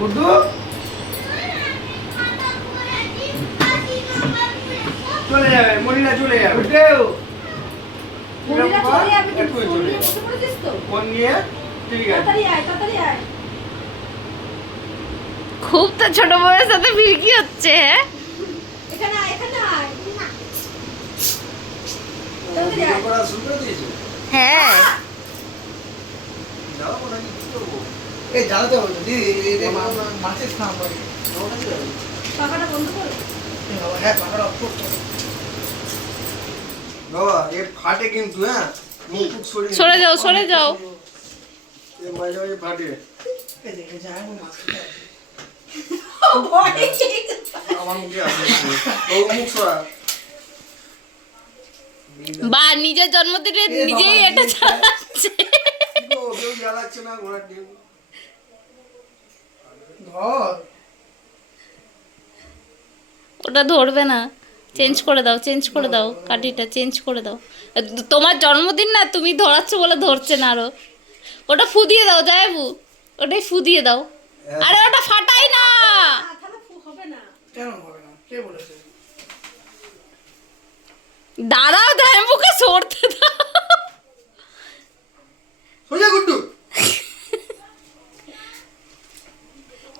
বুদ্ধু চলে যাবে, মনিরা চলে যাবে। কেউ মনিরা চলে যাবে, তুই এক্ষুনি ফোন চলে নিয়ে যাবে। বসে পড়েছিস তো? ফোন নিয়ে ঠিক আছে। তাড়াতাড়ি আয়, তাড়াতাড়ি আয়। খুব তো ছোট বউয়ের সাথে ভিড়কি হচ্ছে। এখানে আয়, এখানে আয়। ভিডিও করা শুরু করে দিয়েছো? হ্যাঁ জ্বালাবো নাকি কি করবো? এই জ্বালাতে হবে তো, দিদি এই মাছের স্নান করে। পাখাটা বন্ধ করো। হ্যাঁ পাখাটা অফ করতে হবে। বাবা এ ফাটে কিন্তু, হ্যাঁ মুখ ফুক সরিয়ে সরে যাও, সরে যাও। এ মাঝে মাঝে ফাটে। এই যে এই যে আমি মাছ খেতে আসি। ভয় খেয়ে গেছে। আমার মুখে আসে বাবু, মুখ সরা। বা নিজের জন্মদিনে নিজেই এটা চালাচ্ছে। কেউ জ্বালাচ্ছে না ঘোড়ার ডিম। ধর ওটা ধরবে না, চেঞ্জ করে দাও, চেঞ্জ করে দাও, কাঠিটা চেঞ্জ করে দাও। তোমার জন্মদিন না, তুমি ধরাচ্ছ বলে ধরছে না আরো। ওটা ফু দিয়ে দাও জায়বু, ওটাই ফু দিয়ে দাও। আরে ওটা ফাটাই না। তাহলে হবে না। কেন হবে না? কে বলেছে? দাঁড়াও, জায়বুকে সরতে দাও। সোজা গুড্ডু।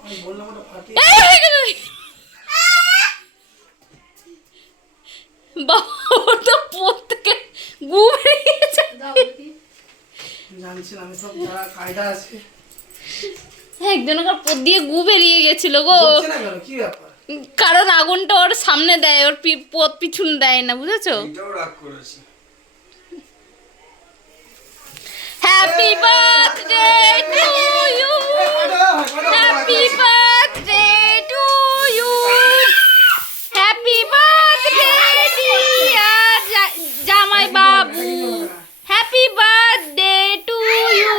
আমি বললাম ওটা ফাটিয়ে। বাবা ওটা পড়তে গিয়ে গু বেরিয়ে গেছে। দাও দেখি। জানছি না, আমি সব যারা কায়দা আছে। একজনকার পথ দিয়ে গু বেরিয়ে গেছিল গো। হচ্ছে না কেন? কি ব্যাপার? কারণ আগুনটা ওর সামনে দেয়, ওর পথ পিছন দেয় না, বুঝেছো? এটাও রাগ করেছে। Happy birthday to you, happy birthday to you, happy birthday dear জামাই বাবু, হ্যাপি বার্থডে টু ইউ।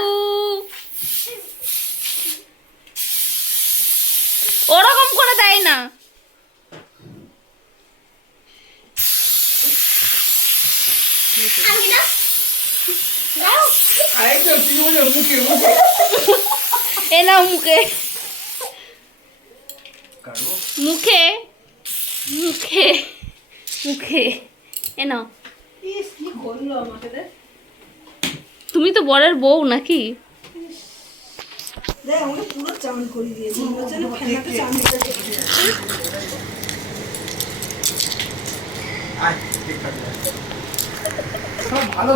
ওরকম করে দেয় না। আরেকটা কি বলে মুখে মুখে। এ নাও মুখে, কাটবো? মুখে, মুখে, মুখে এ নাও। ইস, কি করলো আমাকে রে? তুমি তো বরের বউ নাকি? দেখ, আমাকে পুরো চান করে দিয়েছে। মনে হচ্ছে না ফেনাতে চান দিয়েছে। আয়, ঠিক আছে। সব ভালো